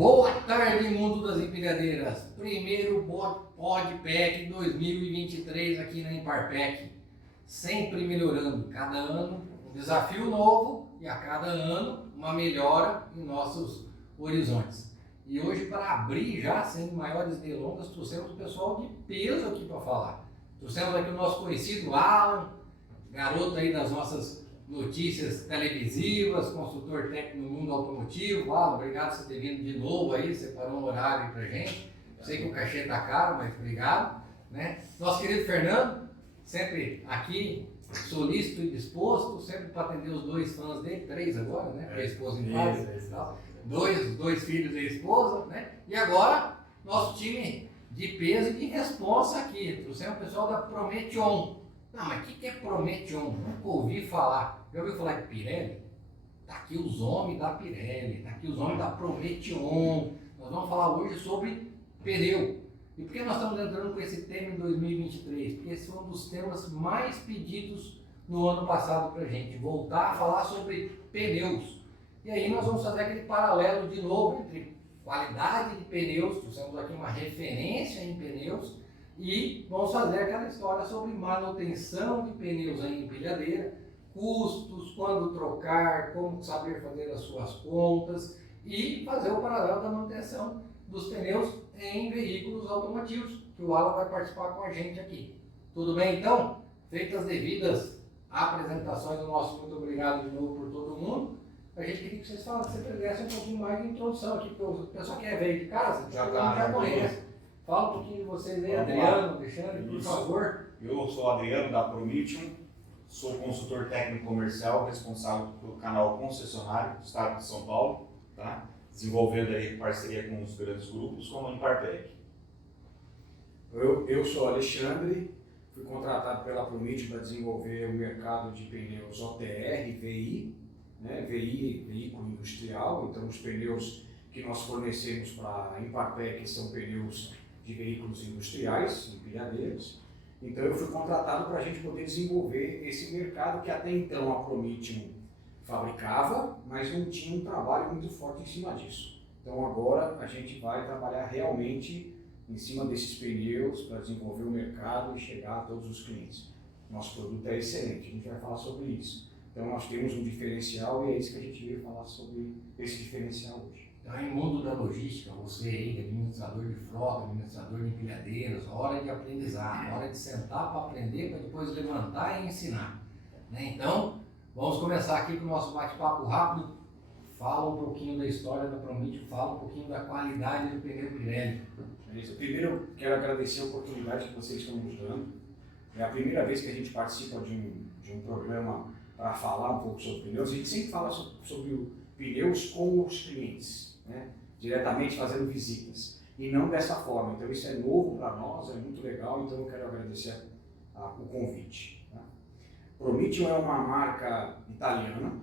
Boa tarde, mundo das empilhadeiras. Primeiro Podpack 2023 aqui na Imparpack. Sempre melhorando, cada ano um desafio novo e a cada ano uma melhora em nossos horizontes. E hoje, para abrir já, sem maiores delongas, trouxemos o pessoal de peso aqui para falar. Trouxemos aqui o nosso conhecido Alan, garoto aí das nossas notícias televisivas, consultor técnico no mundo automotivo. Alan, obrigado por você ter vindo de novo aí, separou um horário aí pra gente. Sei que o cachê tá caro, mas obrigado. Né? Nosso querido Fernando, sempre aqui, solícito e disposto, sempre para atender os dois fãs dele, 3 agora, né? Porque a esposa em casa, dois filhos e a esposa, né? E agora, nosso time de peso e de responsa aqui. Trouxemos o pessoal da Prometion. Não, mas o que é Prometion? Nunca ouvi falar. Já ouviu falar de Pirelli? Tá aqui os homens da Pirelli, tá aqui os homens da Prometion. Nós vamos falar hoje sobre pneu. E por que nós estamos entrando com esse tema em 2023? Porque esse foi um dos temas mais pedidos no ano passado pra gente. Voltar a falar sobre pneus. E aí nós vamos fazer aquele paralelo de novo entre qualidade de pneus, trouxemos aqui uma referência em pneus, e vamos fazer aquela história sobre manutenção de pneus em empilhadeira, custos, quando trocar, como saber fazer as suas contas e fazer o paralelo da manutenção dos pneus em veículos automotivos, que o Alan vai participar com a gente aqui. Tudo bem então? Feitas as devidas apresentações do nosso muito obrigado de novo por todo mundo, a gente queria que vocês fizessem um pouquinho mais de introdução aqui, porque o pessoal que é velho de casa, já conhece. Fala um pouquinho de vocês aí, Adriano, Alexandre, por favor. Eu sou Adriano da Prometion, sou consultor técnico comercial responsável pelo canal concessionário do estado de São Paulo, tá? Desenvolvendo aí parceria com os grandes grupos como a Imparpack. Eu sou Alexandre, fui contratado pela Prometion para desenvolver o mercado de pneus OTR, VI, né? VI, veículo industrial. Então os pneus que nós fornecemos para a Imparpack são pneus de veículos industriais, empilhadeiros. Então eu fui contratado para a gente poder desenvolver esse mercado que até então a Prometion fabricava, mas não tinha um trabalho muito forte em cima disso. Então agora a gente vai trabalhar realmente em cima desses pneus para desenvolver o mercado e chegar a todos os clientes. Nosso produto é excelente, a gente vai falar sobre isso. Então nós temos um diferencial e é isso que a gente veio falar sobre esse diferencial hoje. Então, em mundo da logística, você aí, administrador de frota, administrador de empilhadeiras, hora de aprendizado, hora de sentar para aprender, para depois levantar e ensinar. Né? Então, vamos começar aqui com o nosso bate-papo rápido. Fala um pouquinho da história da Prometion, fala um pouquinho da qualidade do pneu Pirelli. Primeiro, eu quero agradecer a oportunidade que vocês estão nos dando. É a primeira vez que a gente participa de um programa para falar um pouco sobre pneus. A gente sempre fala sobre pneus com os clientes, né? Diretamente fazendo visitas, e não dessa forma. Então isso é novo para nós, é muito legal, então eu quero agradecer o convite. Tá? Prometion é uma marca italiana,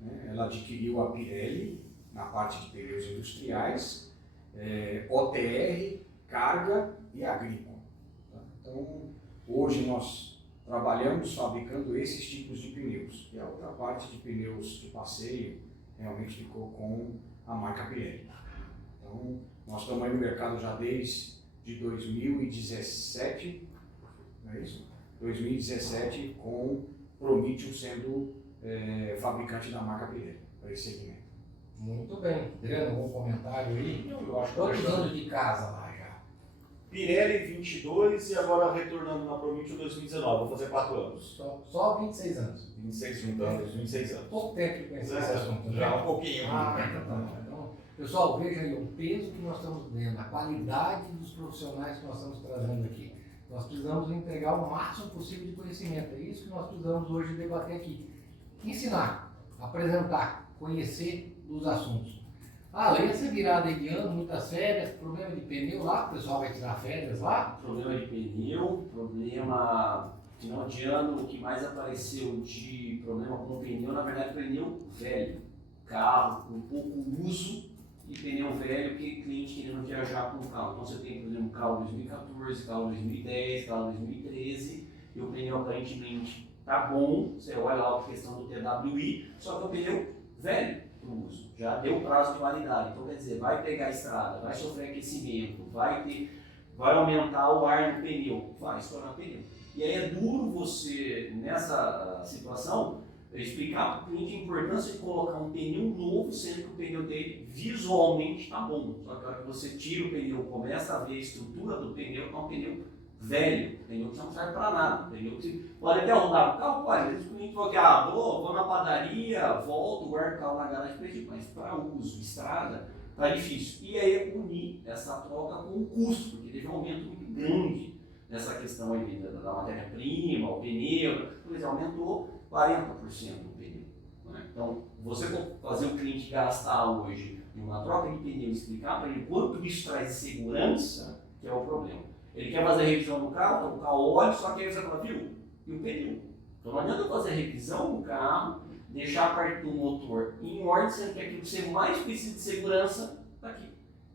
né? Ela adquiriu a Pirelli na parte de pneus industriais, OTR, carga e agrícola. Tá? Então hoje nós trabalhamos fabricando esses tipos de pneus, e a outra parte de pneus de passeio realmente ficou com a marca Pirelli. Então, nós estamos aí no mercado já desde 2017, não é isso? 2017, com Prometion sendo fabricante da marca Pirelli, para esse segmento. Muito bem. Adriano, algum comentário aí? Eu acho que quantos anos de casa lá já? Pirelli 22 e agora retornando na Prometion 2019, vou fazer 4 anos. Só 26 anos. 26 juntando, 26 anos. Pouco tempo de conhecer esse assunto. Já um pouquinho. Então, pessoal, veja aí o peso que nós estamos dando, a qualidade dos profissionais que nós estamos trazendo aqui. Nós precisamos entregar o máximo possível de conhecimento. É isso que nós precisamos hoje debater aqui. Ensinar, apresentar, conhecer os assuntos. Além dessa virada de ano, muitas férias, problema de pneu lá, o pessoal vai tirar férias lá. Problema de pneu, problema final de ano, o que mais apareceu de problema com o pneu, na verdade, pneu velho. Carro com pouco uso e pneu velho, porque cliente querendo viajar com o carro. Então você tem, por exemplo, carro 2014, carro 2010, carro 2013, e o pneu aparentemente tá bom, você olha lá a questão do TWI, só que é o pneu velho. O para o uso, já deu prazo de validade, então quer dizer, vai pegar a estrada, vai sofrer aquecimento, vai aumentar o ar no pneu, vai estourar o pneu. E aí é duro você, nessa situação, explicar para o cliente a importância de colocar um pneu novo, sendo que o pneu dele visualmente está bom. Só que a hora que você tira o pneu, começa a ver a estrutura do pneu, é um pneu velho, pneu que não serve para nada, pneu que pode até rodar o carro, pode, às vezes o cliente fala que vou na padaria, volto, guardo o carro na garagem para ele, mas para uso, estrada, tá difícil. E aí é unir essa troca com o custo, porque teve um aumento muito grande nessa questão aí da matéria-prima, o pneu, pois aumentou 40% o pneu. Né? Então, você fazer o cliente gastar hoje em uma troca de pneu e explicar para ele quanto isso traz segurança, que é o problema. Ele quer fazer a revisão do carro, então o carro olha, só que aí você fala, viu? E o pneu? Então não adianta eu fazer a revisão do carro, deixar a parte do motor em ordem, sendo que aquilo que você mais precisa de segurança está aqui,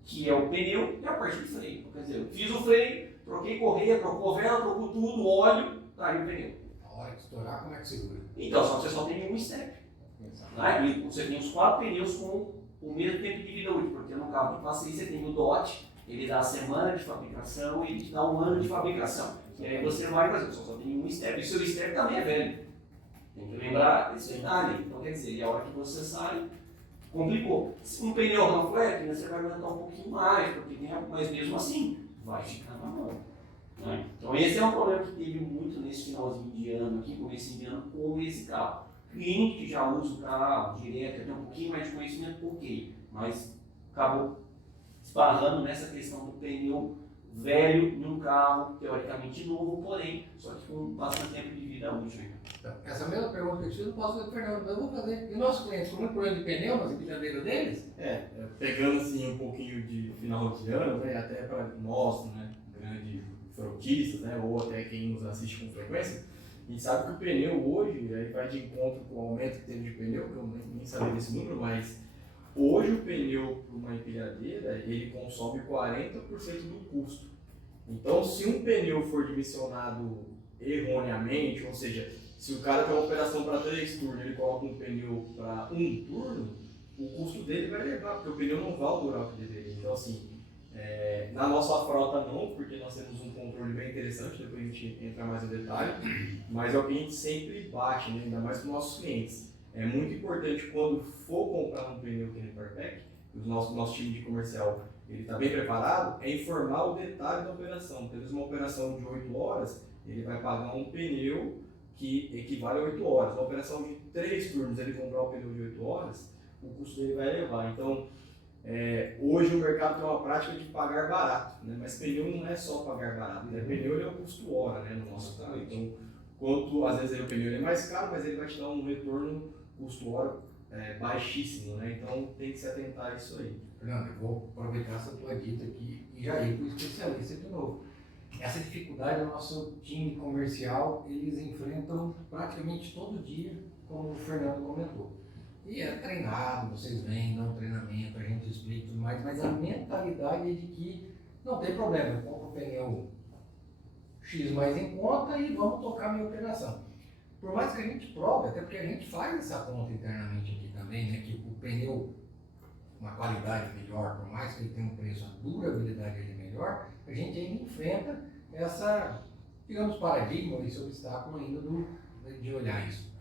que é o pneu e a parte de freio. Quer dizer, eu fiz o freio, troquei correia, trocou vela, trocou tudo, óleo, tá aí o pneu. A hora de estourar, como é que segura? Então, só que você só tem um step. Né? Você tem os 4 pneus com o mesmo tempo de vida útil, porque no carro de passeio você tem o DOT, ele dá a semana de fabricação e ele te dá um ano de fabricação. E aí você vai fazer, só tem um step, e o seu step também é velho. Tem que lembrar desse detalhe. Então, quer dizer, a hora que você sai, complicou. Se um pneu não flat, né, você vai aguentar um pouquinho mais, porque tem, mas mesmo assim, vai ficar na mão. Né? Então, esse é um problema que teve muito nesse finalzinho de ano aqui, comecinho de ano, com esse carro. Cliente que já usa o carro direto, tem um pouquinho mais de conhecimento, ok, mas acabou esbarrando nessa questão do pneu velho num carro teoricamente novo, porém, só que com bastante tempo de vida útil. Então, essa mesma pergunta que eu fiz, eu não posso fazer para o Fernando, mas eu vou fazer. E nossos clientes, com muito problema de pneu nas empilhadeiras deles? Pegando assim um pouquinho de final de ano, né, até para nós, né, grandes frotistas, né, ou até quem nos assiste com frequência, a gente sabe que o pneu hoje, aí vai de encontro com o aumento que teve de pneu, que eu nem sabia desse número, mas hoje o pneu para uma empilhadeira, ele consome 40% do custo. Então, se um pneu for dimensionado erroneamente, ou seja, se o cara tem uma operação para 3 turnos, ele coloca um pneu para 1 turno, o custo dele vai elevar, porque o pneu não vai durar o que deveria. Então, assim, na nossa frota não, porque nós temos um controle bem interessante, depois a gente entra mais no detalhe, mas é o que a gente sempre bate, né? Ainda mais para os nossos clientes. É muito importante quando for comprar um pneu que é Parpack, o nosso time de comercial está bem preparado, é informar o detalhe da operação. Talvez uma operação de 8 horas, ele vai pagar um pneu que equivale a 8 horas. Uma operação de 3 turnos, ele comprar um pneu de 8 horas, o custo dele vai elevar. Então, hoje o mercado tem uma prática de pagar barato, né? Mas pneu não é só pagar barato, né? Pneu é o custo hora, né, no nosso caso. Então, quanto às vezes o pneu é mais caro, mas ele vai te dar um retorno custo hora baixíssimo, né? Então tem que se atentar a isso aí. Fernando, eu vou aproveitar essa tua dica aqui e já ir para o especialista de novo. Essa dificuldade o nosso time comercial, eles enfrentam praticamente todo dia, como o Fernando comentou. E é treinado, vocês vêm, dão treinamento, a gente explica tudo mais, mas a mentalidade é de que não tem problema, eu compro o pneu X mais em conta e vamos tocar minha operação. Por mais que a gente prove, até porque a gente faz essa conta internamente aqui também, né, que o pneu, uma qualidade melhor, por mais que ele tenha um preço, a durabilidade dele é melhor, a gente ainda enfrenta essa, digamos, paradigma, esse obstáculo ainda de olhar isso.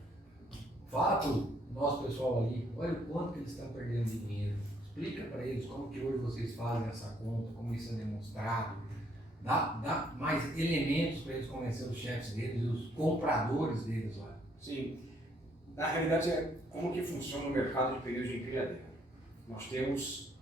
Fala para o nosso pessoal ali, olha o quanto que eles estão perdendo de dinheiro, explica para eles como que hoje vocês fazem essa conta, como isso é demonstrado, dá mais elementos para eles convencer os chefes deles e os compradores deles lá. Sim. Na realidade, é como que funciona o mercado de pneus de empilhadeira. Nós temos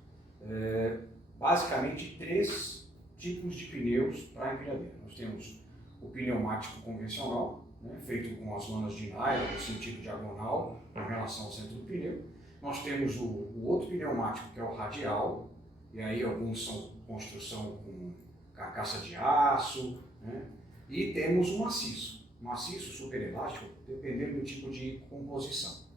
basicamente 3 tipos de pneus para empilhadeira. Nós temos o pneumático convencional, né, feito com as lanas de nylon, no sentido diagonal, em relação ao centro do pneu. Nós temos o outro pneumático, que é o radial, e aí alguns são construção com carcaça de aço, né? E temos o maciço super elástico, dependendo do tipo de composição.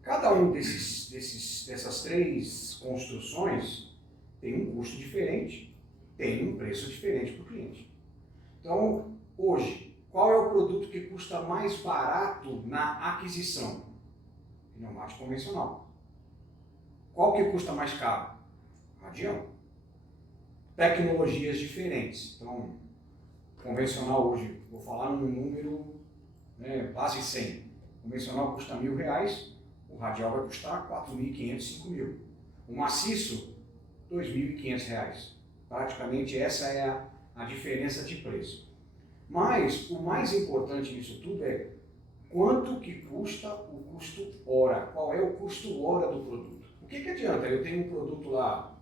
Cada um dessas 3 construções tem um custo diferente, tem um preço diferente para o cliente. Então, hoje, qual é o produto que custa mais barato na aquisição? Pneumático convencional. Qual que custa mais caro? Radial. Tecnologias diferentes. Então, convencional hoje, vou falar num número, né, base 100. Convencional custa R$1.000, o radial vai custar R$4.500, R$5.000. O maciço, R$2.500. Praticamente essa é a diferença de preço. Mas o mais importante nisso tudo é quanto que custa o custo hora. Qual é o custo hora do produto? O que adianta? Eu tenho um produto lá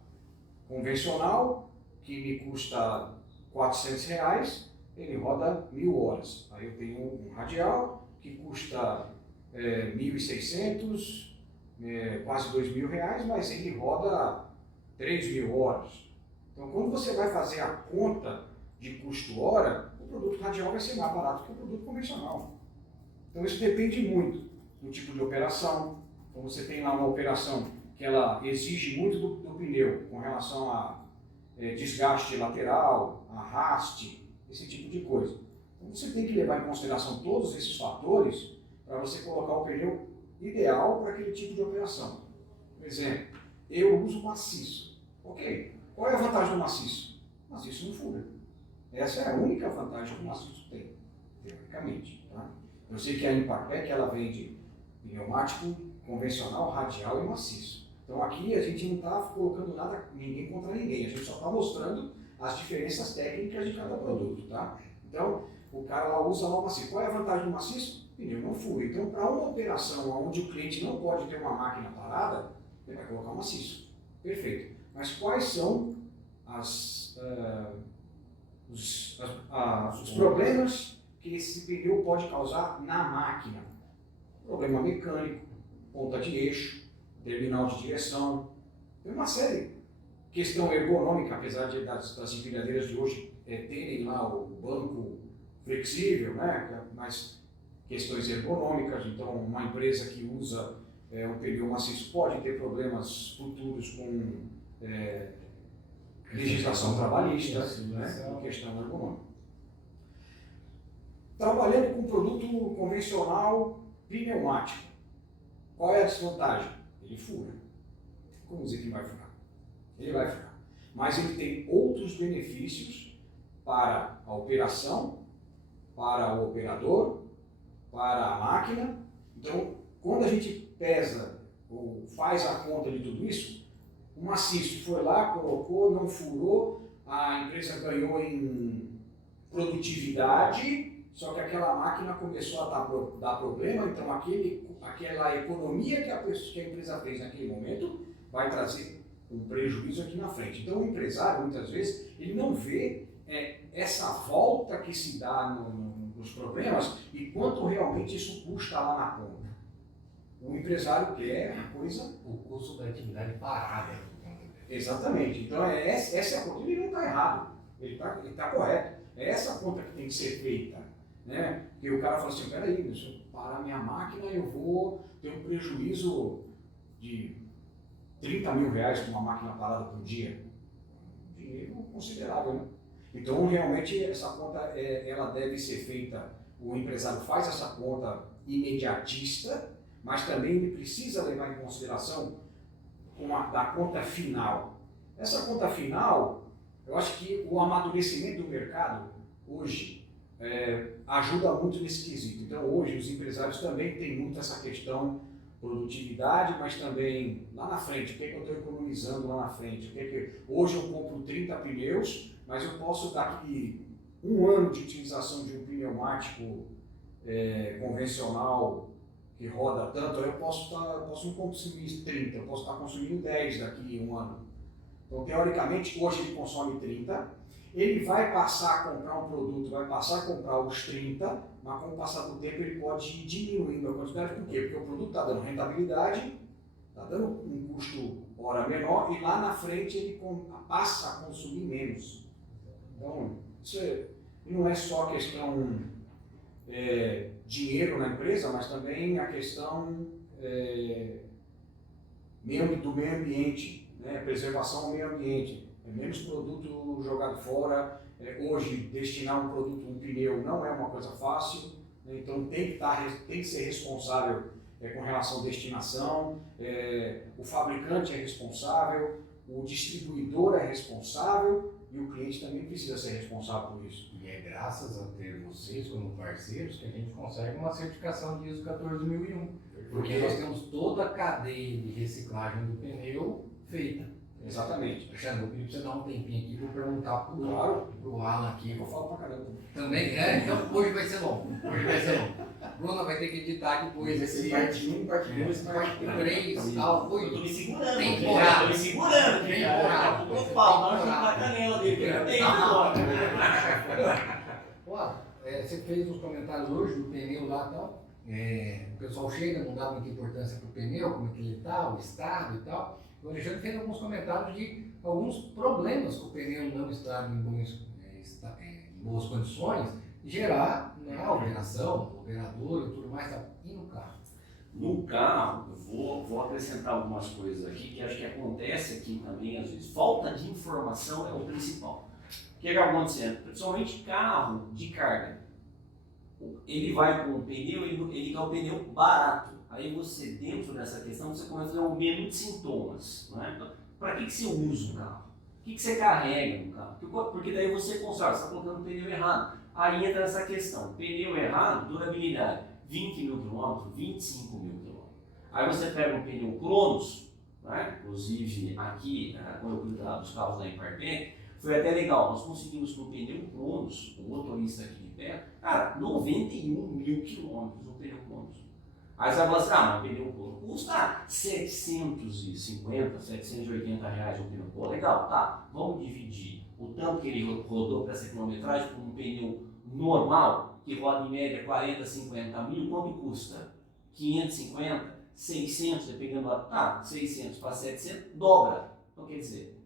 convencional que me custa R$400, ele roda 1.000 horas. Aí eu tenho um radial que custa 1.600, quase R$2.000, mas ele roda 3.000 horas. Então, quando você vai fazer a conta de custo hora, o produto radial vai ser mais barato que o produto convencional. Então, isso depende muito do tipo de operação. Então, você tem lá uma operação que ela exige muito do pneu com relação a desgaste lateral, arraste, esse tipo de coisa. Então, você tem que levar em consideração todos esses fatores para você colocar o pneu ideal para aquele tipo de operação. Por exemplo, eu uso maciço. Ok, qual é a vantagem do maciço? O maciço não fura. Essa é a única vantagem que o maciço tem, teoricamente. Tá? Eu sei que a Imparpec ela vende pneumático convencional, radial e maciço. Então aqui a gente não está colocando nada, ninguém contra ninguém, a gente só está mostrando as diferenças técnicas de cada produto. Tá? Então o cara lá usa lá o maciço. Qual é a vantagem do maciço? O pneu não fura. Então para uma operação onde o cliente não pode ter uma máquina parada, ele vai colocar o maciço. Perfeito. Mas quais são os problemas que esse pneu pode causar na máquina? Problema mecânico, ponta de eixo, terminal de direção, tem uma série. Questão ergonômica, apesar das empilhadeiras de hoje terem lá o banco flexível, né? Mas questões ergonômicas, então uma empresa que usa um pneu maciço pode ter problemas futuros com legislação trabalhista, né, em questão ergonômica. Trabalhando com produto convencional pneumático, qual é a desvantagem? Ele fura. Como dizer que vai furar? Ele vai furar. Mas ele tem outros benefícios para a operação, para o operador, para a máquina. Então, quando a gente pesa ou faz a conta de tudo isso, o maciço foi lá, colocou, não furou, a empresa ganhou em produtividade, só que aquela máquina começou a dar problema, então aquela economia que a empresa fez naquele momento vai trazer um prejuízo aqui na frente. Então o empresário, muitas vezes, ele não vê essa volta que se dá nos problemas e quanto realmente isso custa lá na ponta. O empresário quer a coisa... O custo da atividade parada. Exatamente. Então, essa é a conta. Ele não está errado. Ele está correto. É essa conta que tem que ser feita. Né? Porque o cara fala assim, peraí, se eu parar minha máquina, eu vou ter um prejuízo de R$30.000 com uma máquina parada por dia. Um dinheiro considerável, né? Então, realmente, essa conta ela deve ser feita, o empresário faz essa conta imediatista, mas também ele precisa levar em consideração da conta final. Essa conta final, eu acho que o amadurecimento do mercado hoje ajuda muito nesse quesito. Então hoje os empresários também têm muito essa questão produtividade, mas também lá na frente, o que é que eu estou economizando lá na frente? Hoje eu compro 30 pneus, mas eu posso daqui um ano de utilização de um pneumático convencional que roda tanto, eu posso não consumir 30, eu posso estar consumindo 10 daqui a um ano. Então, teoricamente, hoje ele consome 30, ele vai passar a comprar um produto, vai passar a comprar os 30, mas com o passar do tempo ele pode ir diminuindo a quantidade. Por quê? Porque o produto está dando rentabilidade, está dando um custo hora menor e lá na frente ele passa a consumir menos. Então, isso não é só questão dinheiro na empresa, mas também a questão do meio ambiente, né? Preservação ao meio ambiente. Menos produto jogado fora. Hoje, destinar um pneu não é uma coisa fácil, né? Então tem que ser responsável com relação à destinação, o fabricante é responsável, o distribuidor é responsável e o cliente também precisa ser responsável por isso. E é graças a ter vocês como parceiros que a gente consegue uma certificação de ISO 14001. Porque nós temos toda a cadeia de reciclagem do pneu feita. Exatamente. Alexandre, vou pedir para você dar um tempinho aqui para perguntar Claro. pro Alan aqui. Eu falo pra caramba. Também, então hoje vai ser longo. Hoje vai ser longo. Bruna vai ter que editar depois esse parte 1, parte 2, parte 3 e tal. Eu Foi tô me segurando. Temporada. Tô me segurando. Temporada. Tô com pau, não chutar a canela dele. Eu tenho agora. Ó, você fez uns comentários hoje do pneu lá e tal. O pessoal chega, não dá muita importância para o pneu, como é que ele está, o estado e tal. O Alexandre fez alguns comentários de alguns problemas que o pneu não está em boas condições, gerar na alteração, no operador e tudo mais. Tá? E no carro? No carro, eu vou acrescentar algumas coisas aqui que acho que acontece aqui também às vezes. Falta de informação é o principal. O que está acontecendo? Principalmente carro de carga. Ele vai com o pneu, ele quer o pneu barato. Aí você, dentro dessa questão, você começa a fazer um menu de sintomas. Para que você usa o carro? O que você carrega no carro? Porque daí você conserva, você está colocando o pneu errado. Aí entra essa questão. Pneu errado, durabilidade, 20 mil quilômetros, 25 mil quilômetros. Aí você pega um pneu Cronos, inclusive aqui, quando eu cuidava dos carros da Impartec, foi até legal, nós conseguimos com o pneu Cronos, o motorista aqui de perto, cara, 91 mil quilômetros no pneu Cronos. Aí você vai falar assim, mas o pneu Cronos custa 750, 780 reais o pneu. Pô, legal, tá, vamos dividir o tanto que ele rodou para essa quilometragem com um pneu normal, que roda em média 40, 50 mil, quanto custa? 550, 600, dependendo da... 600 para 700, dobra. Então quer dizer,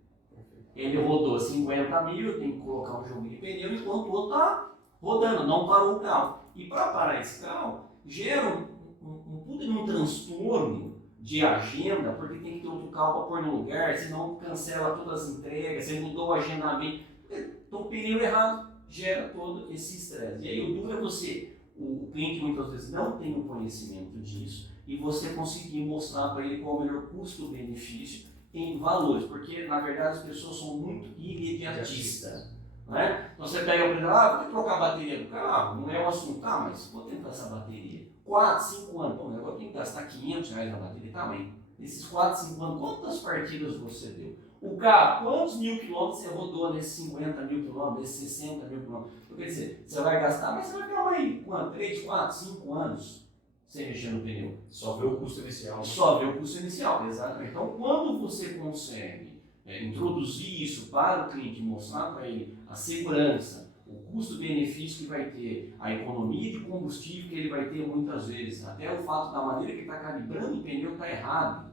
ele rodou 50 mil, tem que colocar um jogo de pneu, enquanto o outro está rodando, não parou o carro. E para parar esse carro, gera um transtorno de agenda, porque tem que ter outro carro para pôr no lugar, senão cancela todas as entregas, você mudou o agendamento. Então o pneu errado gera todo esse estresse. E aí o duro é o cliente muitas vezes não tem o conhecimento disso, e você conseguir mostrar para ele qual é o melhor custo-benefício em valores, porque na verdade as pessoas são muito imediatistas. Né? Então você pega, por exemplo, vou ter que trocar a bateria do carro, não é o assunto, mas vou tentar essa bateria. 4, 5 anos, bom, agora tem que gastar 500 reais na bateria também. Nesses 4, 5 anos, quantas partidas você deu? O carro, quantos mil quilômetros você rodou nesses 50 mil quilômetros, nesses 60 mil quilômetros? Então, quer dizer, você vai gastar, mas você vai ficar aí, quanto? 3, 4, 5 anos sem mexer no pneu. Só vê o custo inicial. Só vê o custo inicial, exatamente. Então, quando você consegue introduzir isso para o cliente, mostrar para ele a segurança, o custo-benefício que vai ter, a economia de combustível que ele vai ter muitas vezes, até o fato da maneira que ele está calibrando o pneu está errado.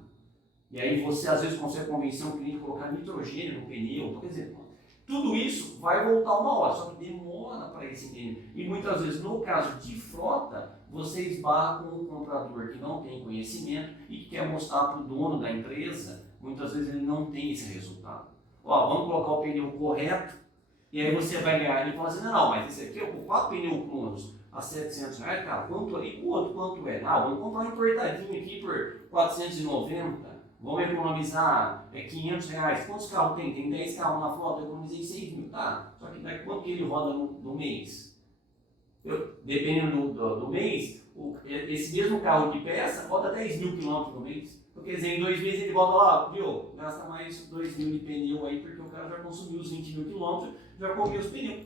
E aí você às vezes consegue convencer um cliente a colocar nitrogênio no pneu. Então, quer dizer, tudo isso vai voltar uma hora, só que demora para esse entender. E muitas vezes, no caso de frota, você esbarra com um comprador que não tem conhecimento e que quer mostrar para o dono da empresa, muitas vezes ele não tem esse resultado. Vamos colocar o pneu correto, e aí você vai ganhar e fala assim, não, mas esse aqui, eu vou 4 pneus Cronos a 700 reais, cara, quanto ali, o outro quanto é? Vamos comprar um importadinho aqui por 490, vamos economizar 500 reais. Quantos carros tem? Tem 10 carros na frota, eu economizei 6 mil, tá? Só que daí quanto que ele roda no mês? Dependendo do mês, esse mesmo carro de peça roda 10 mil quilômetros no mês. Então, quer dizer, em 2 meses ele volta lá, viu? Gasta mais 2 mil de pneu aí, porque o cara já consumiu os 20 mil quilômetros, já comeu os pneus.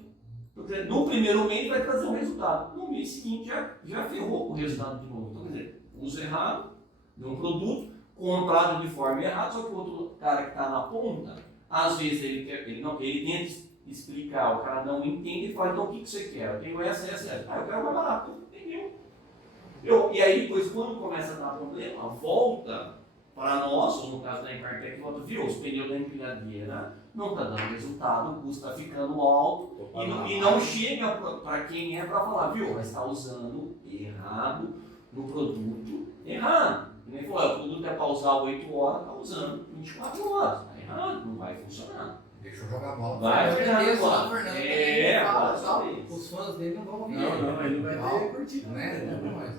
Então, no primeiro mês ele vai trazer um resultado. No mês seguinte já ferrou com o resultado de novo. Então, quer dizer, uso errado de um produto, comprado de forma errada, só que o outro cara que está na ponta, às vezes ele tenta explicar, o cara não entende e fala, então o que você quer? Eu tenho essa. Eu quero mais barato, pneu. E aí depois, quando começa a dar problema, volta para nós, ou no caso da Impartec, volta, viu, os pneus da empilhadeira não está dando resultado, o custo está ficando alto, e não chega para quem é para falar, viu, mas está usando errado no produto errado. Ele falou, o produto é para usar 8 horas, está usando 24 horas, está errado, não vai funcionar. Deixa eu jogar bola. Vai jogar bola. Os fãs dele não vão ouvir. Não, ele vai ter curtido, né?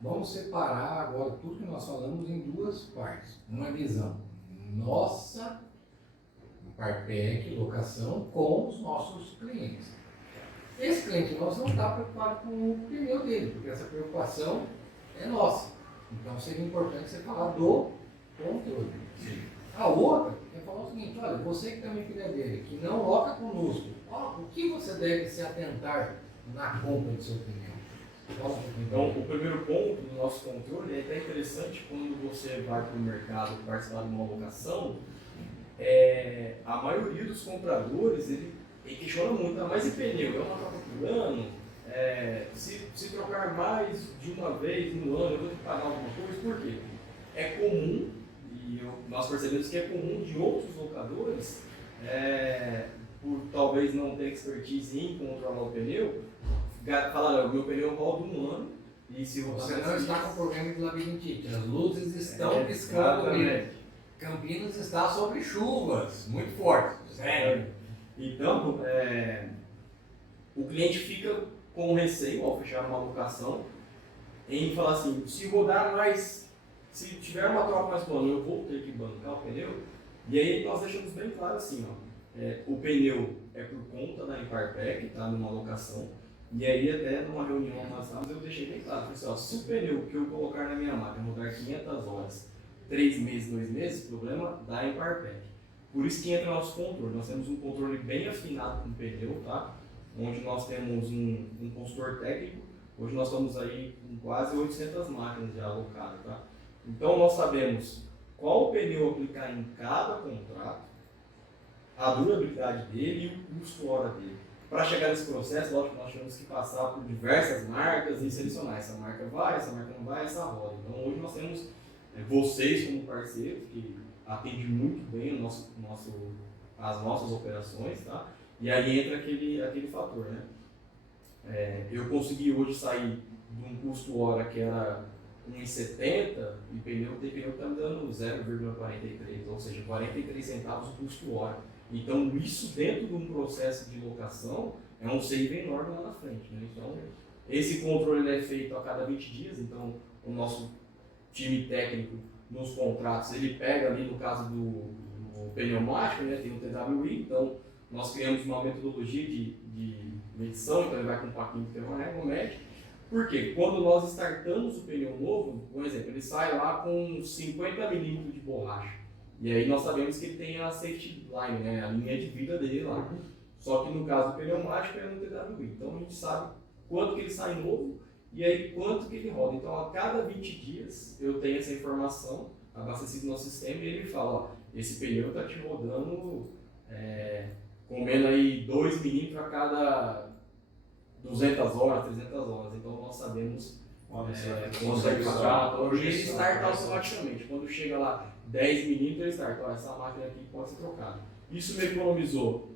Vamos separar agora tudo que nós falamos em duas partes. Uma visão nossa, Parpec, locação, com os nossos clientes. Esse cliente nosso não está preocupado com o pneu dele, porque essa preocupação é nossa. Então seria importante você falar do controle. Sim. A outra é falar o seguinte: olha, você que tem uma empilhadeira, que não loca conosco, o que você deve se atentar na compra do seu pneu? Fala um pouquinho. Então, o primeiro ponto do nosso controle é até interessante quando você vai para o mercado participar de uma locação, a maioria dos compradores, ele questiona muito, mas e pneu? É uma troca por ano? Se trocar mais de uma vez no ano, eu vou ter que pagar alguma coisa? Por quê? É comum, e nós percebemos que é comum de outros locadores, por talvez não ter expertise em controlar o pneu, falar, o meu pneu roda um ano, e se Você não está com problema de labirintite, as luzes estão piscando nele. Campinas está sobre chuvas muito fortes. Sério. Então, o cliente fica com receio ao fechar uma locação em falar assim, se rodar mais, se tiver uma troca mais plana, eu vou ter que bancar o pneu. E aí nós deixamos bem claro assim, o pneu é por conta da Imparpec, tá, numa locação. E aí até numa reunião nós estávamos, eu deixei bem claro, pessoal, se o pneu que eu colocar na minha máquina rodar 500 horas, 3 meses, 2 meses, problema da Imparpec. Por isso que entra nosso controle. Nós temos um controle bem afinado com o pneu, tá? Onde nós temos um consultor técnico. Hoje nós estamos aí com quase 800 máquinas já alocadas, tá? Então nós sabemos qual pneu aplicar em cada contrato, a durabilidade dele e o custo hora dele. Para chegar nesse processo, lógico, nós temos que passar por diversas marcas e selecionar. Essa marca vai, essa marca não vai, essa roda. Então hoje nós temos vocês como parceiros, que atendem muito bem as nossas operações, tá? E aí entra aquele fator, né? Eu consegui hoje sair de um custo hora que era 1,70 e tem pneu que está me dando 0,43, ou seja, 43 centavos o custo hora. Então isso dentro de um processo de locação é um save enorme lá na frente, né? Então esse controle é feito a cada 20 dias, então o nosso time técnico nos contratos, ele pega ali no caso do pneumático, né, tem o TWI, então nós criamos uma metodologia de medição, então ele vai com um paquinho de termorégua, mede. Por quê? Quando nós startamos o pneu novo, por exemplo, ele sai lá com 50 milímetros de borracha, e aí nós sabemos que ele tem a safety line, né, a linha de vida dele lá. Só que no caso do pneumático é no TWI, então a gente sabe quanto que ele sai novo, e aí quanto que ele roda. Então a cada 20 dias eu tenho essa informação abastecida no nosso sistema e ele fala, esse pneu está te rodando comendo aí 2 milímetros a cada 200 horas, 300 horas. Então nós sabemos quando vai pagar. Então ele starta automaticamente. Quando chega lá 10 milímetros ele starta. Essa máquina aqui pode ser trocada. Isso me economizou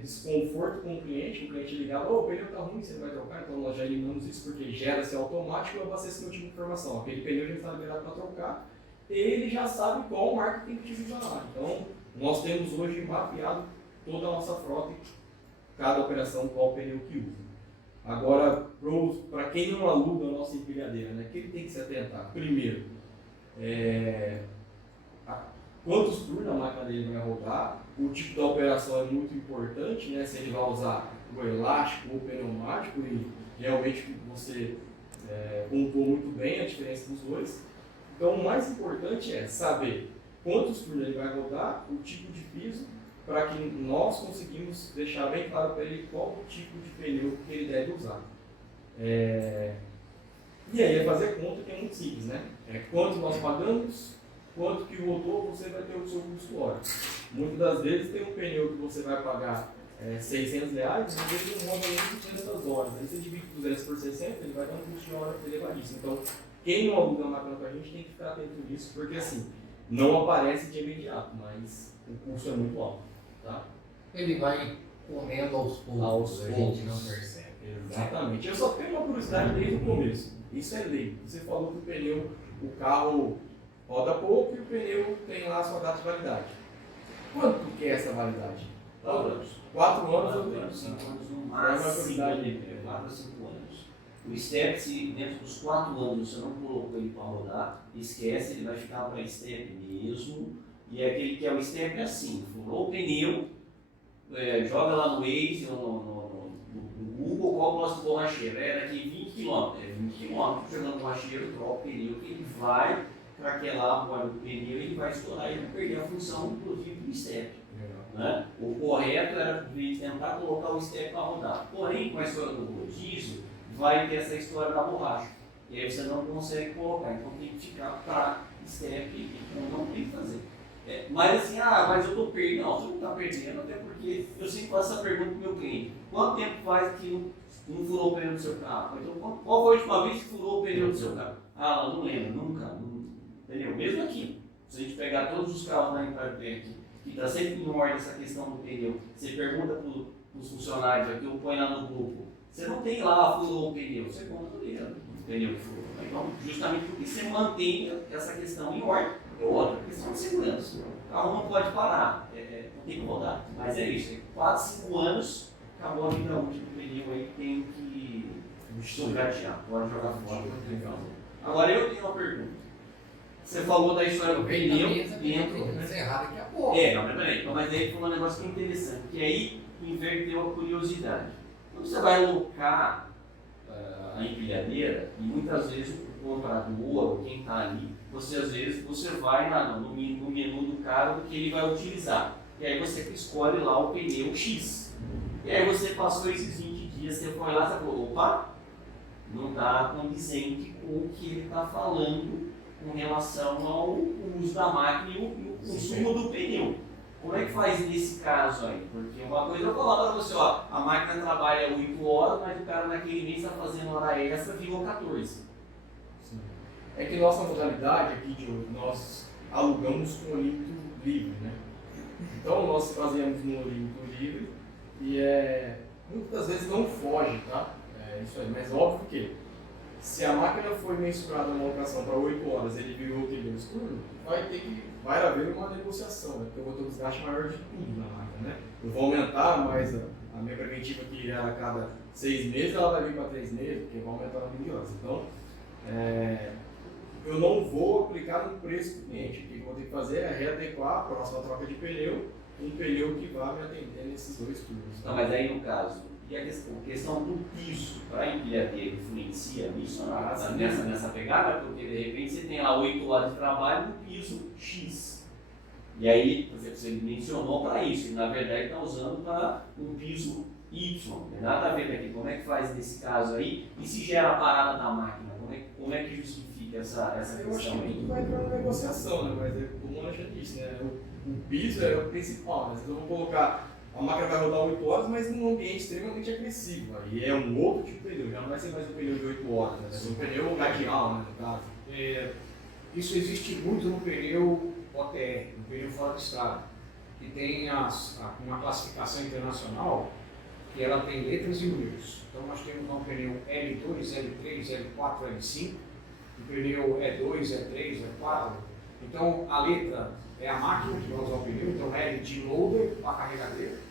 desconforto com o cliente ligar, o pneu está ruim, você vai trocar, então nós já eliminamos isso porque gera-se automático e eu abasteço meu tipo de informação. Aquele pneu já está liberado para trocar, ele já sabe qual marca tem que utilizar lá. Então nós temos hoje mapeado toda a nossa frota e cada operação qual pneu que usa. Agora, para quem não aluga a nossa empilhadeira, né, que ele tem que se atentar? Primeiro, quantos turnos a máquina dele vai rodar, o tipo da operação é muito importante, né? Se ele vai usar o elástico ou o pneumático, e realmente você pontuou muito bem a diferença dos dois. Então o mais importante é saber quantos turnos ele vai rodar, o tipo de piso, para que nós conseguimos deixar bem claro para ele qual o tipo de pneu que ele deve usar. E aí fazer conta que é muito simples, né? Quanto nós pagamos, quanto que rodou, você vai ter o seu custo hora. Muitas das vezes tem um pneu que você vai pagar R$600, mas ele não roda nem 200 horas. Aí você divide 200 por 60, ele vai dar um custo de hora elevadíssimo. Então, quem não aluga a máquina com a gente tem que ficar atento nisso, porque assim, não aparece de imediato, mas o custo é muito alto. Tá? Ele vai comendo aos poucos, a gente não percebe. Exatamente. Eu só tenho uma curiosidade desde o começo. Isso é lei. Você falou que o pneu, o carro roda pouco e o pneu tem lá a sua data de validade. Quanto que é essa validade? 4 anos. 4 anos ou 4 anos, 5 anos no Qual é a máximo. validade? 4 a 5 anos. O step, se dentro dos 4 anos você não colocou ele para rodar, esquece, ele vai ficar para step mesmo. E aquele que é o step é assim, furou o pneu, joga lá no Waze ou no Google qual o próximo borracheiro. É daqui 20 km. É 20 km jogando borracheiro, troca o pneu, que ele vai craquelar o pneu e ele vai estourar e vai perder a função, inclusive, do step. Né? O correto era tentar colocar o step para rodar. Porém, com a história do rodízio, vai ter essa história da borracha. E aí você não consegue colocar, então tem que ficar para step e não tem que fazer. Mas assim, mas eu estou perdendo. Não, você não está perdendo, até porque eu sempre faço essa pergunta para o meu cliente. Quanto tempo faz que não furou o pneu do seu carro? Então, qual foi a última vez que furou o pneu do seu carro? Não lembro, nunca. Entendeu? Mesmo aqui, se a gente pegar todos os carros da Impartec, que está sempre em ordem essa questão do pneu, você pergunta para os funcionários aqui, eu ponho lá no grupo, você não tem lá, furou o pneu, você conta ali, o pneu que furou. Então, justamente porque você mantém essa questão em ordem. Outra questão de segurança. O carro não pode parar, não tem que rodar. Mas é isso, 4, 5 anos, acabou a vida útil do pneu aí, tem que sucatear, pode jogar fora. Agora eu tenho uma pergunta. Você falou da história do pneu dentro. Encerrar daqui a pouco. Mas peraí, mas aí falou um negócio que é interessante, que aí inverteu a curiosidade. Quando você vai alocar a empilhadeira, e muitas vezes o comprador, quem está ali, às vezes você vai no menu do carro que ele vai utilizar. E aí você escolhe lá o pneu X. E aí você passou esses 20 dias, você foi lá e falou, opa, não está condizente com o que ele está falando com relação ao uso da máquina e o consumo do pneu. Como é que faz nesse caso aí? Porque uma coisa eu vou falar para você, a máquina trabalha 8 horas, mas o cara naquele mês está fazendo hora extra, virou 14. Sim. É que nossa modalidade aqui, Diogo, nós alugamos com o limito livre, né? Então nós fazemos no limito livre e muitas vezes não foge, tá? Isso aí, mas óbvio que se a máquina foi mensurada uma alocação para 8 horas, ele virou o pneu escuro, vai haver uma negociação, né? Porque eu vou ter um desgaste maior de tudo na máquina, né? Eu vou aumentar mais a minha preventiva que era a cada 6 meses, ela vai vir para 3 meses, porque vai aumentar a de horas. Então, eu não vou aplicar no preço do cliente. O que eu vou ter que fazer é readequar a próxima troca de pneu, um pneu que vá me atender nesses 2 turnos. Não, mas aí no caso, e a questão do piso para a empilhadeira influencia nisso, nessa pegada? Porque de repente você tem lá 8 horas de trabalho no piso X. E aí, você mencionou para isso, e na verdade está usando para um piso Y. Não tem nada a ver aqui. Como é que faz nesse caso aí? E se gera a parada da máquina? Como é que justifica essa questão? Eu acho que tudo vai entrar na negociação, né? Mas como o Ana já disse, né? O piso é o principal, né? Eu vou colocar. A máquina vai rodar 8 horas, mas num ambiente extremamente agressivo. Aí é um outro tipo de pneu, já não vai ser mais um pneu de 8 horas, né? Vai ser um pneu radial, né, no caso. Isso existe muito no pneu OTR, no pneu fora de estrada, que tem uma classificação internacional que ela tem letras e números. Então nós temos um pneu L2, L3, L4, L5, o pneu E2, E3, E4. Então a letra é a máquina que vai usar o pneu, então L de loader para carregadeira.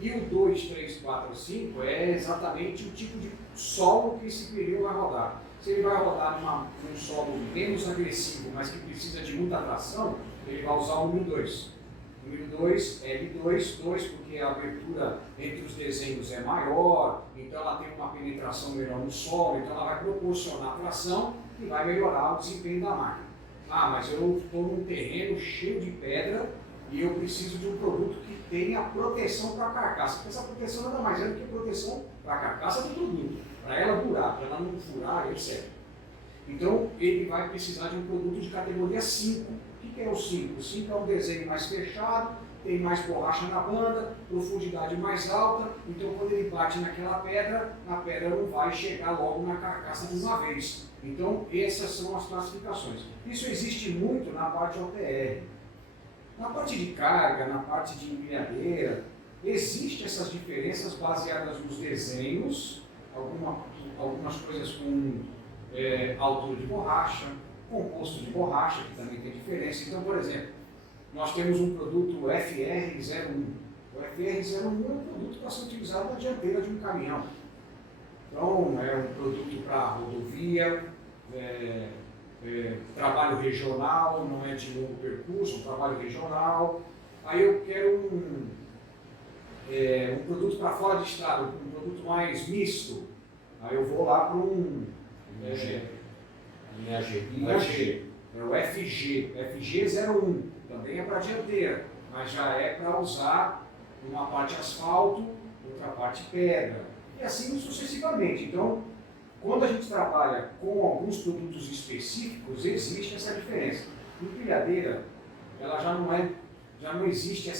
E o 2, 3, 4, 5 é exatamente o tipo de solo que esse pneu vai rodar. Se ele vai rodar num solo menos agressivo, mas que precisa de muita tração, ele vai usar o número 2. Número 2, L2, 2, porque a abertura entre os desenhos é maior, então ela tem uma penetração melhor no solo, então ela vai proporcionar tração e vai melhorar o desempenho da máquina. Mas eu estou num terreno cheio de pedra e eu preciso de um produto que tenha proteção para a carcaça. Porque essa proteção nada mais é do que proteção para a carcaça do produto, para ela durar, para ela não furar, etc. Então ele vai precisar de um produto de categoria 5. O que é o 5? O 5 é um desenho mais fechado, tem mais borracha na banda, profundidade mais alta, então quando ele bate naquela pedra, a pedra não vai chegar logo na carcaça de uma vez. Então essas são as classificações. Isso existe muito na parte OTR. Na parte de carga, na parte de empilhadeira, existem essas diferenças baseadas nos desenhos, algumas coisas com altura de borracha, composto de borracha, que também tem diferença. Então, por exemplo, nós temos um produto FR01. O FR01 é um produto para ser utilizado na dianteira de um caminhão. Então, é um produto para rodovia, trabalho regional, não é de longo percurso, um trabalho regional. Aí eu quero um produto para fora de estrada, um produto mais misto. Aí eu vou lá para um Linha G. linha G, é o FG, FG01, também é para dianteira, mas já é para usar uma parte asfalto, outra parte pedra, e assim sucessivamente. Então, quando a gente trabalha com alguns produtos específicos, existe essa diferença. Empilhadeira, ela já não existe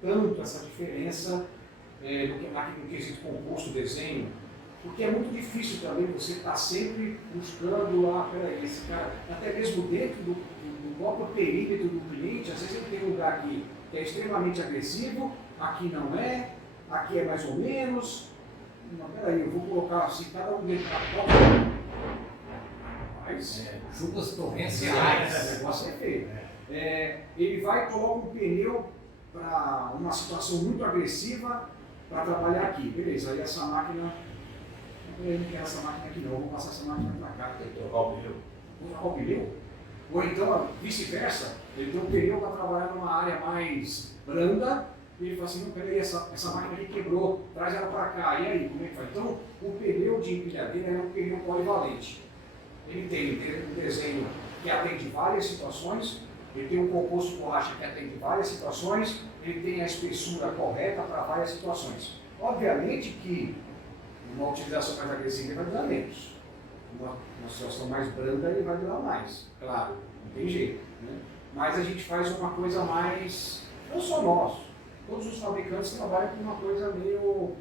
tanto essa diferença no quesito composto, desenho, porque é muito difícil também você estar sempre buscando, peraí, esse cara, até mesmo dentro do próprio perímetro do cliente, às vezes ele tem um lugar aqui que é extremamente agressivo, aqui não é, aqui é mais ou menos. Não, peraí, eu vou colocar assim, cada um dentro da porta. Mas Chuvas torrenciais. o negócio é feio. Ele vai e coloca um pneu para uma situação muito agressiva para trabalhar aqui. Beleza, aí essa máquina, eu não quero essa máquina aqui não, eu vou passar essa máquina para cá. Tem que trocar o pneu. Vou trocar o pneu? Ou então, vice-versa, ele tem um pneu para trabalhar numa área mais branda, e ele fala assim, não, peraí, essa máquina aqui quebrou, traz ela para cá, e aí, como é que faz? Então, o pneu de empilhadeira é um pneu polivalente. Ele tem um desenho que atende várias situações, ele tem um composto de borracha que atende várias situações, ele tem a espessura correta para várias situações. Obviamente que uma utilização mais agressiva ele vai durar menos. Uma situação mais branda ele vai durar mais, claro, não tem jeito. Né? Mas a gente faz uma coisa mais, não só nós, todos os fabricantes trabalham com uma coisa meio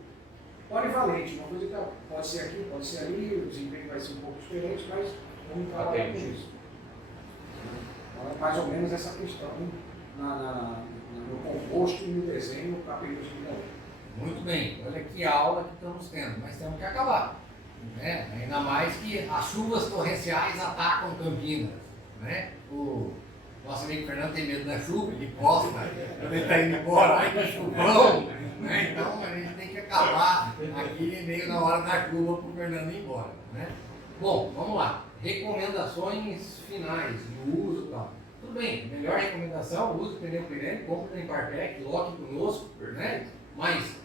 polivalente, uma coisa que pode ser aqui, pode ser ali, o desempenho vai ser um pouco diferente, mas vamos trabalhar com isso. Então é mais ou menos essa questão no composto e no desenho para pneus de empilhadeira. Muito bem, olha que aula que estamos tendo, mas temos que acabar. Né? Ainda mais que as chuvas torrenciais atacam Campinas. Né? O nosso amigo Fernando tem medo da chuva, ele gosta, quando ele está indo embora, ai que chuvão! Né? Então a gente tem que acabar aqui meio na hora da chuva para o Fernando ir embora. Né? Bom, vamos lá. Recomendações finais de uso e tal. Tudo bem, melhor recomendação, use o pneu Pirelli, compre no Impartec, loque conosco, né? Mas,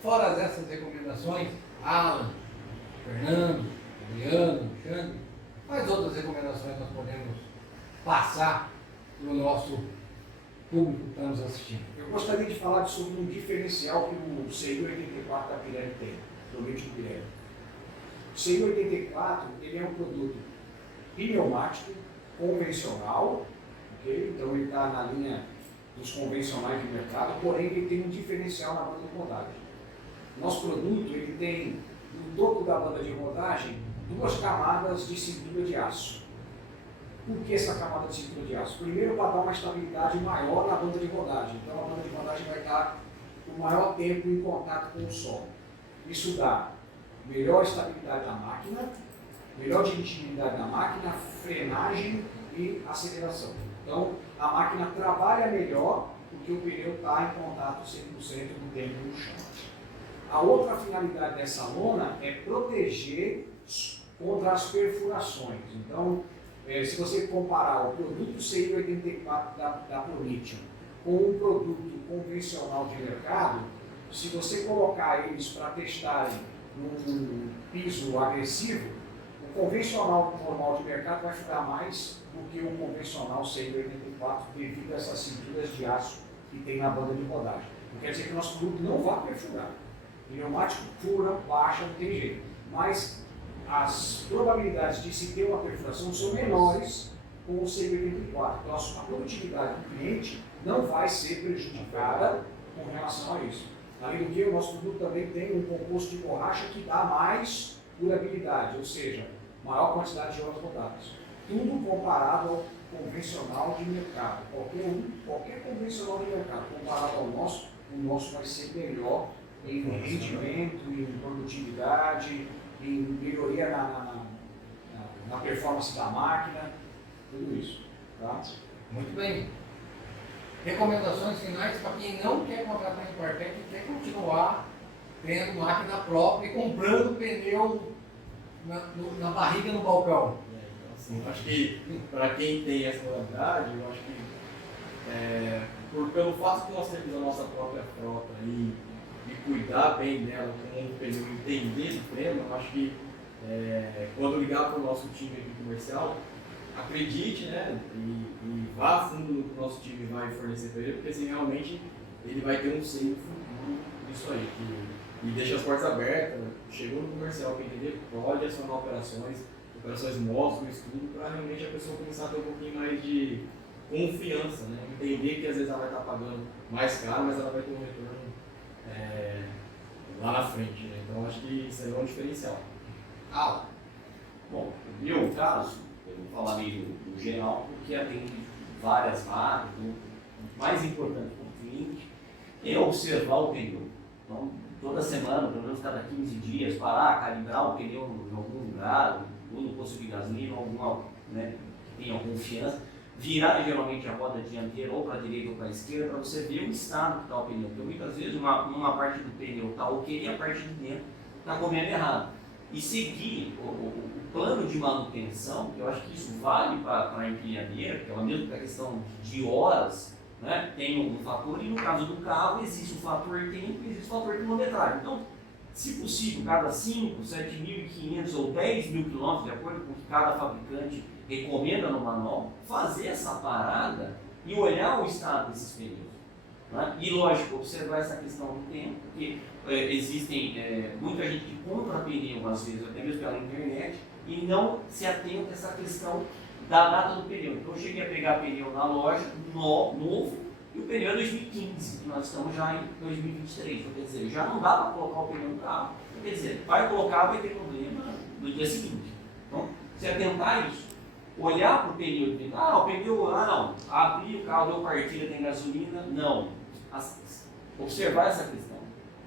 fora essas recomendações, Alan, Fernando, Adriano, Alexandre, quais outras recomendações nós podemos passar para o nosso público que está nos assistindo? Eu gostaria de falar sobre um diferencial que o CI-84 da Pirelli tem, promete o Pirelli. O CI-84 ele é um produto pneumático, convencional, okay? Então ele está na linha dos convencionais de mercado, porém ele tem um diferencial na banda de rodagem. Nosso produto ele tem no topo da banda de rodagem 2 camadas de cintura de aço. Por que essa camada de cintura de aço? Primeiro, para dar uma estabilidade maior na banda de rodagem. Então a banda de rodagem vai estar o maior tempo em contato com o solo. Isso dá melhor estabilidade da máquina, melhor dirigibilidade da máquina, frenagem e aceleração. Então a máquina trabalha melhor porque o pneu está em contato 100% do tempo no chão. A outra finalidade dessa lona é proteger contra as perfurações. Então, se você comparar o produto CI-84 da Prometion com um produto convencional de mercado, se você colocar eles para testarem num piso agressivo, o convencional normal de mercado vai furar mais do que o convencional CI-84 devido a essas cinturas de aço que tem na banda de rodagem. Não quer dizer que o nosso produto não vá perfurar. O pneumático fura, baixa, não tem jeito. Mas as probabilidades de se ter uma perfuração são menores com o CI-84. Então a produtividade do cliente não vai ser prejudicada com relação a isso. Além do que, o nosso produto também tem um composto de borracha que dá mais durabilidade, ou seja, maior quantidade de horas rodadas. Tudo comparado ao convencional de mercado. Qualquer convencional de mercado comparado ao nosso, o nosso vai ser melhor em rendimento, em produtividade, em melhoria na performance da máquina, tudo isso. Tá? Muito bem. Recomendações finais para quem não quer contratar em Impartec e quer continuar tendo máquina própria e comprando pneu na barriga no balcão. Então, assim, eu acho que para quem tem essa modalidade, eu acho que pelo fato de nós termos a nossa própria frota e cuidar bem dela com o pneu, entender de prêmio, eu acho que quando ligar para o nosso time aqui comercial, acredite, né, e vá a fundo no que o nosso time vai fornecer para ele, porque assim, realmente ele vai ter um sim no futuro disso aí, e deixa as portas abertas, chegou no comercial para entender, pode acionar operações mostram, estudo, para realmente a pessoa começar a ter um pouquinho mais de confiança, né, entender que às vezes ela vai estar pagando mais caro, mas ela vai ter um retorno lá na frente, né? Então acho que isso aí é um diferencial. Bom, no meu caso, eu vou falar meio no geral, porque atende várias marcas. O mais importante para o cliente é observar o pneu. Então, toda semana, pelo menos cada 15 dias, parar, calibrar o pneu em algum lugar, ou no posto de gasolina, ou alguma, né, que tenha confiança, virar geralmente a roda dianteira ou para a direita ou para a esquerda, para você ver o estado que está o pneu. Porque muitas vezes uma parte do pneu está ok e a parte de dentro está comendo errado. E seguir o plano de manutenção, eu acho que isso vale para a empilhadeira, porque ela mesmo a questão de horas, né, tem um fator, e no caso do carro existe o fator tempo e existe o fator quilometragem. Então, se possível, cada 5, 7.500 ou 10.000 quilômetros, de acordo com o que cada fabricante recomenda no manual, fazer essa parada e olhar o estado desses pneus. Né? E, lógico, observar essa questão do tempo, porque existem muita gente que compra pneu, às vezes, até mesmo pela internet, e não se atenta a essa questão da data do pneu. Então, eu cheguei a pegar pneu na loja, novo, e o pneu é 2015, e nós estamos já em 2023. Então, quer dizer, já não dá para colocar o pneu no carro. Então, quer dizer, vai colocar, vai ter problema no dia seguinte. Então, se atentar a isso. Olhar para o pneu e pensar, o pneu, não, abri o carro, deu partida, tem gasolina, não. Observar essa questão,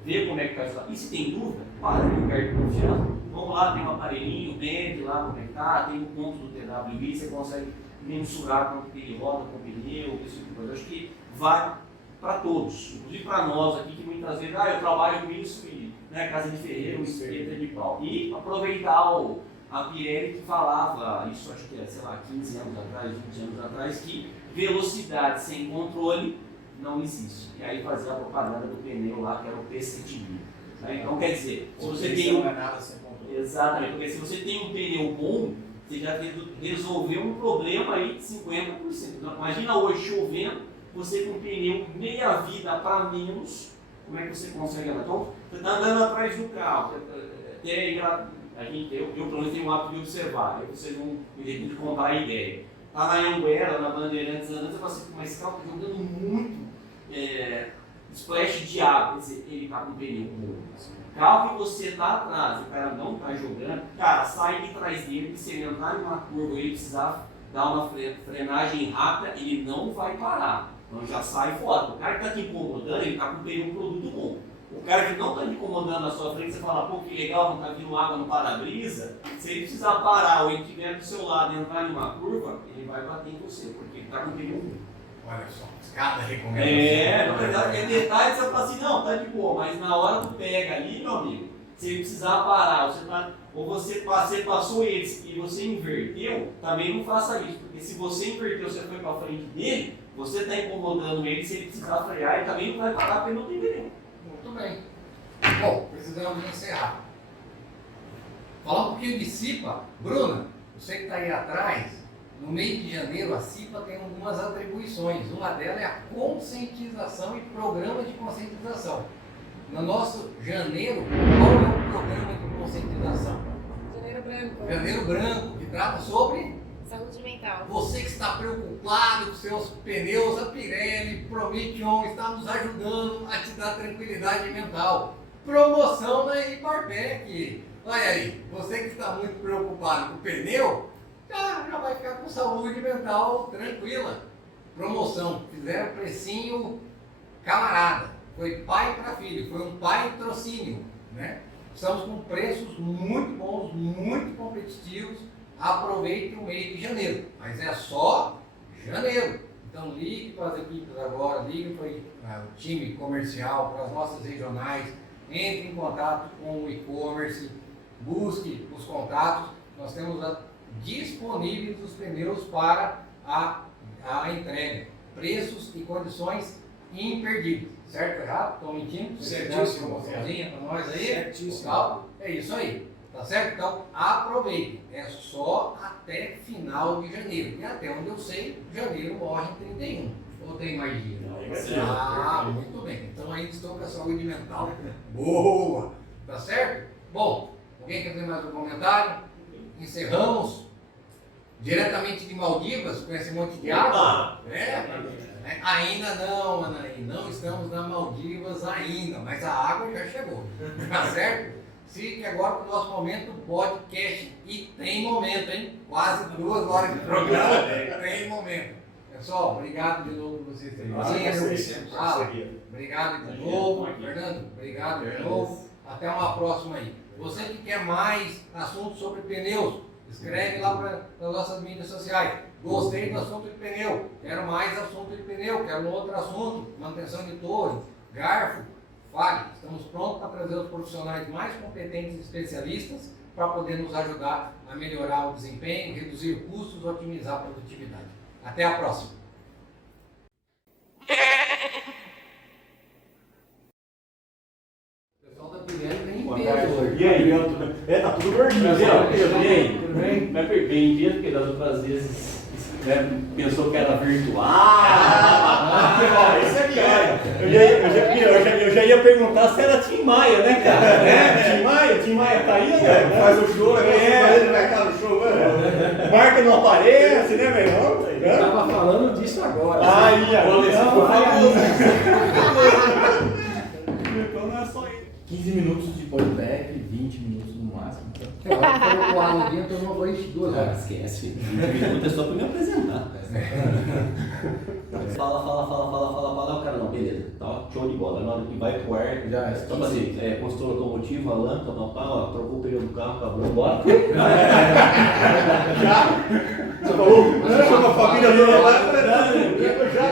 ver como é que está isso. E se tem dúvida, para em lugar de confiança. Vamos lá, tem um aparelhinho, mede lá como é que está, tem um ponto do TWI, você consegue mensurar quanto que ele roda com o pneu, esse tipo de coisa. Acho que vai para todos, inclusive para nós aqui, que muitas vezes, eu trabalho com isso, e casa de ferreiro, espeta de pau. E aproveitar a Pirelli que falava, isso acho que é, 15 anos atrás, 20 anos atrás, que velocidade sem controle não existe. E aí fazer a propaganda do pneu lá, que era o PCTB. Né? Então, quer dizer, se você tem não é nada sem controle. Exatamente, porque se você tem um pneu bom, você já resolveu um problema aí de 50%. Então, imagina hoje chovendo, você com um pneu meia vida para menos, como é que você consegue andar? Então, você está andando atrás do carro, eu pelo menos tenho o hábito de observar, aí vocês vão me contar a ideia. Está na Anguera, na Bandeirantes, andando, você fala assim, mas esse carro está jogando muito splash de água, quer dizer, ele está com o pneu bom. Carro que você está atrás, o cara não está jogando, cara, sai de trás dele, se ele entrar em uma curva e ele precisar dar uma frenagem rápida, ele não vai parar. Então já sai fora. O cara que está te incomodando, ele está com um produto bom. O cara que não está te incomodando na sua frente, você fala, pô, que legal, não está vindo água no para-brisa. Se ele precisar parar ou ele estiver do seu lado e entrar em uma curva, ele vai bater em você, porque ele está com um pneu bom. Olha só, cada recomendação. Na verdade, é detalhe, você fala assim, não, tá de boa, mas na hora tu pega ali, meu amigo, se ele precisar parar, você passou eles e você inverteu, também não faça isso, porque se você inverteu, você foi para frente dele, você está incomodando ele, se ele precisar frear, ele também não vai parar, porque ele não tem pneu. Muito bem. Bom, precisamos encerrar. Falar um pouquinho de CIPA. Bruna, você que está aí atrás, no mês de janeiro, a CIPA tem algumas atribuições. Uma delas é a conscientização e programa de conscientização. No nosso janeiro, qual é o programa de conscientização? Janeiro Branco. Janeiro Branco, que trata sobre Saúde mental. você que está preocupado com seus pneus, a Pirelli, Prometion está nos ajudando a te dar tranquilidade mental. Promoção da Hiparpec. Olha aí, você que está muito preocupado com o pneu, já vai ficar com saúde mental tranquila. Promoção, fizeram precinho camarada. Foi pai para filho, foi um patrocínio, né? Estamos com preços muito bons, muito competitivos. Aproveite o mês de janeiro, mas é só janeiro. Então ligue para as equipes agora, ligue para o time comercial, para as nossas regionais, entre em contato com o e-commerce, busque os contatos, nós temos disponíveis os pneus para a entrega, preços e condições imperdíveis, certo ou errado? Estou mentindo? Certíssimo. Uma promoçãozinha para nós aí? Certíssimo. Tal? É isso aí, tá certo? Então aproveitem, é só até final de janeiro, e até onde eu sei, janeiro morre em 31, ou tem mais dia? Muito bem, então ainda estou com a saúde mental boa, tá certo? Bom, alguém quer ter mais um comentário? Encerramos diretamente de Maldivas com esse monte de água. Ainda não, Anaí, não estamos na Maldivas ainda, mas a água já chegou, tá certo? Fique agora com o nosso momento podcast, e tem momento, hein? Quase 2 horas de programa, tem momento. Pessoal, obrigado de novo por vocês terem vindo. Obrigado de novo, Fernando, obrigado de novo. Até uma próxima aí. Você que quer mais assuntos sobre pneus, escreve lá nas nossas mídias sociais. Gostei do assunto de pneu, quero mais assunto de pneu, quero um outro assunto, manutenção de torre, garfo. Fale, estamos prontos para trazer os profissionais mais competentes e especialistas para poder nos ajudar a melhorar o desempenho, reduzir custos, otimizar a produtividade. Até a próxima! O pessoal da Pirelli vem em peso hoje. E aí? Tá tudo gordinho. E aí? Tudo bem? Mas bem em peso, porque das outras vezes pensou que era virtual. Isso aqui é. Eu já ia perguntar se era Tim Maia, né, cara? Tim Maia tá aí, né? Faz o show, ele vai estar no show, velho. Marca não aparece, né, velho? Eu tava falando disso agora. Aí, agora Então não é só isso. 15 minutos de podback, 20 minutos no máximo. É, o Alan Guia tomou banho de 2 horas. Esquece, 20 minutos é só pra me apresentar. Fala, o cara, não, beleza, tá show de bola. Na hora que vai pro ar, Já, tipo assim, postou locomotiva, lâmpada, trocou o pneu do carro, acabou, bora. Já falou? Chama a família toda lá. Já.